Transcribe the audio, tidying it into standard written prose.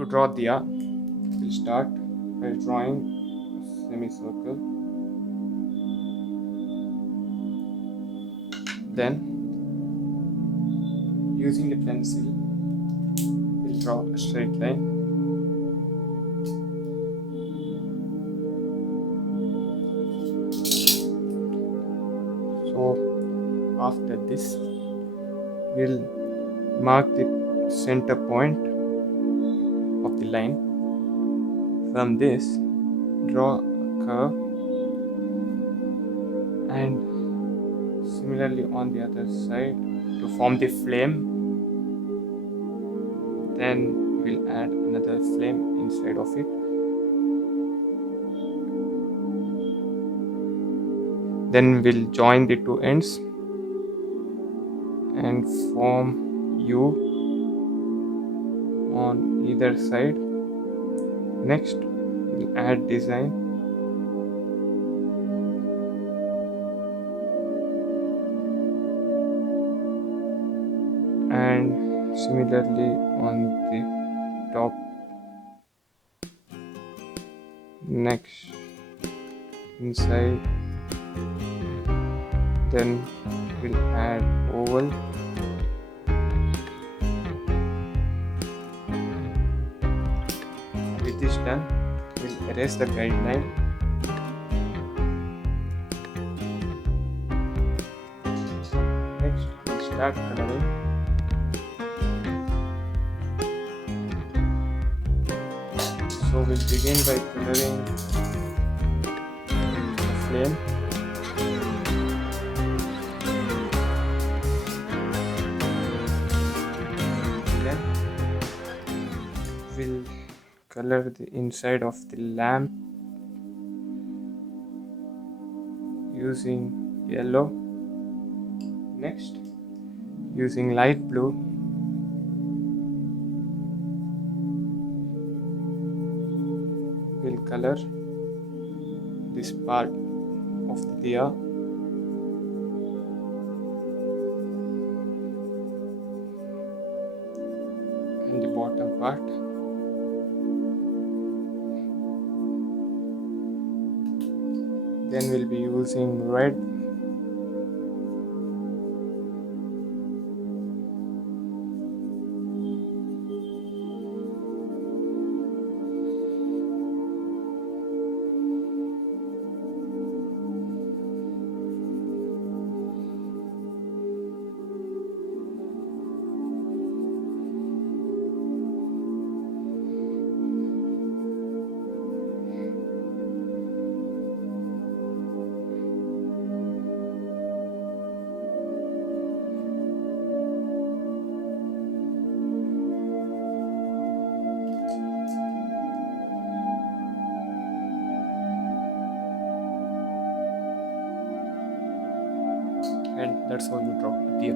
To draw Diya, we'll start by drawing a semicircle. Then, using a pencil, we'll draw a straight line. So, after this, we'll mark the center point of the line. From this, draw a curve, and similarly on the other side to form the flame. Then we'll add another flame inside of it. Then we'll join the two ends and form U on either side. Next, we'll add design. And similarly on the top. Next, inside. Then we'll add oval. With this done, we'll erase the guideline. Next, we'll start coloring. So we'll begin by coloring the flame. Then we'll color the inside of the lamp using yellow. Next, using light blue, we'll color this part of the diya. And the bottom part. Then we'll be using red. And that's how you draw a diya.